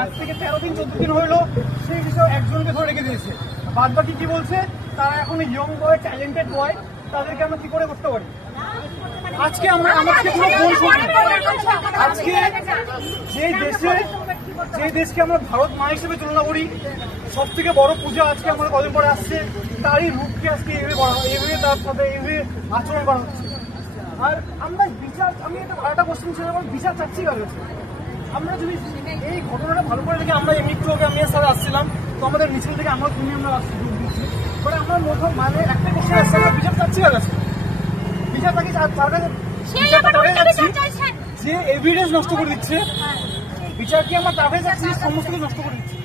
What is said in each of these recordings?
আজ থেকে 13 দিন 14 দিন হলো সেই হিসাবে একজনকে ধরে রেখে দিয়েছে। বাদ বাকি কি বলছে, তারা এখন ইয়ং বয়, ট্যালেন্টেড বয়, তাদেরকে আমরা কি করে করতে পারি? আজকে আমরা আমাদের আজকে যে দেশকে আমরা ভারত মা হিসেবে তুলনা করি, সব থেকে বড় পূজা আজকে আমরা কদিন পরে আসছে, তারই রূপকে আজকে এইভাবে তার সাথে এইভাবে আচরণ করা হচ্ছে। আর আমরা বিচার, আমি একটা কোশ্চেন ছিল, বিচার চাচ্ছি কার কাছে? আমরা যদি এই ঘটনাটা ভালো করে দেখে, আমরা একটু আগে আমি সাথে আসছিলাম, তো আমাদের মিছিল থেকে আমরা যোগ দিচ্ছি, মানে আমরা মানে একটা কোশ্চেন আসছে, আমরা বিচার চাচ্ছি কার কাছে? বিচার তাকে যে এভিডেন্স নষ্ট করে দিচ্ছে, বিচার কি আমরা তাকে যাচ্ছি সমস্ত কিছু নষ্ট করে দিচ্ছি।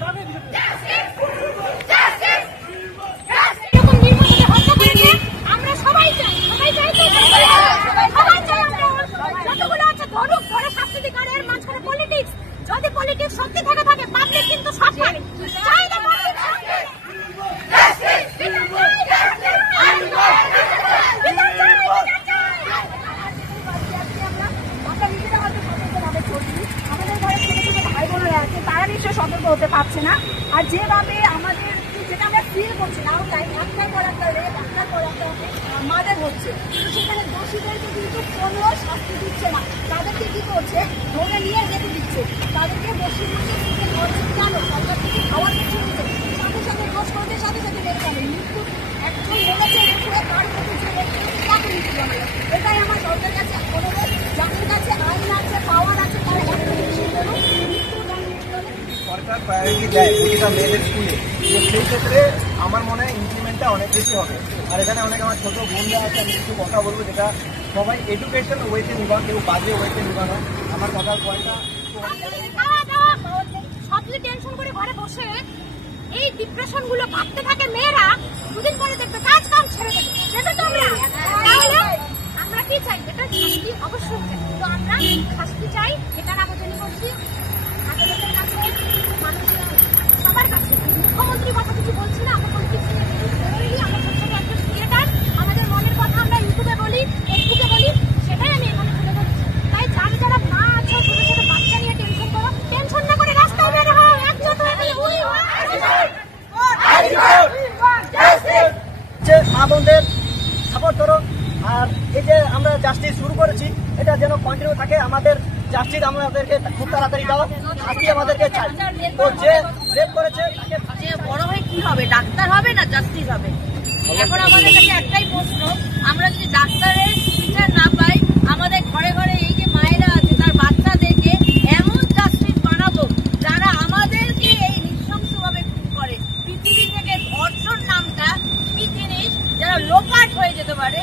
যদি পলিটিক্স সত্যি থেকে থাকে, পাবলিক কিন্তু সব পারে। তারা নিশ্চয় সতর্ক হতে পারছে না। আর যেভাবে আমাদের যেটা আমরা ফিল করছি না, একটার পর একটা রেপ, একটার পর একটা মার্ডার হচ্ছে, সেখানে দোষীদেরকে কিন্তু কোনো শাস্তি দিচ্ছে না। তাদেরকে কি করছে, ধরে নিয়ে রেখে দিচ্ছে, তাদেরকে বসে বসে কেন সরকার থেকে খাওয়ার কিছু হচ্ছে, সাথে সাথে দোষ করতে সাথে সাথে মেরে ফেলে। মৃত্যু একজন বলেছে তার প্রতি যে তাকে মৃত্যু জানায়। এটাই আমার সরকারের কাছে অনুরোধ, যাদের কাছে আইন আছে, পাওয়ার আছে, তারা একটা বেশি করুন। সরকার প্রায়োরিটি দেয় প্রতিটা মেয়েদের স্কুলে, সেই ক্ষেত্রে আমার মনে হয় ইমপ্লিমেন্টটা অনেক বেশি হবে। আর এখানে অনেক আমার ছোট বন্ধু আছে, আমি কিছু কথা বলবো যেটা সবাই এডুকেশন ওয়েতে নিবান, কেউ বাজে ওয়েতে নিবানো। আমার কথার পয়সা সবই টেনশন করে ঘরে বসে এই ডিপ্রেশন গুলো ভাবতে থাকে মেয়েরা, দুদিন পরে দেখবে কাজ কাম ছেড়ে দেবে। সেটা তো আমরা কি চাই? এটা শাস্তি অবশ্যই চাই, তো আমরা শাস্তি চাই, এটার আবেদনই করছি আদালতের কাছে, মানুষের সবার কাছে। মুখ্যমন্ত্রীর কথা কিছু বলছি না, আমরা আমরা ছোট ছোট একটা ক্রিয়েটার, আমাদের মনের কথা আমরা ইউটিউবে বলি, ফেসবুকে বলি, সেটাই আমি এখানে তুলে ধরছি। তাই যারা মা আছে, ছোট ছোট বাচ্চা নিয়ে টেনশন করো, টেনশন না করে রাস্তায় বের হও, একজোট হয়ে মা বোনদের সাপোর্ট করো। আর এই যে আমরা জাস্টিস শুরু করেছি, এটা যেন কন্টিনিউ থাকে। আমাদের জাস্টিস আমাদেরকে খুব তাড়াতাড়ি দাও, ফাঁসি আমাদেরকে চাই। তো যে রেপ করেছে তাকে ফাঁসি। বড় হয়ে কি হবে? ডাক্তার হবে না জাস্টিস হবে? এখন আমাদের কাছে একটাই প্রশ্ন, আমরা যদি ডাক্তারের বিচার না পাই, আমাদের ঘরে ঘরে এই যে মায়েরা আছে তার বাচ্চাদেরকে এমন জাস্টিস বানাবো যারা আমাদেরকে এই নৃশংসভাবে খুন করে। পৃথিবী থেকে ধর্ষণ নামটা কি জিনিস, যারা লোপাট হয়ে যেতে পারে।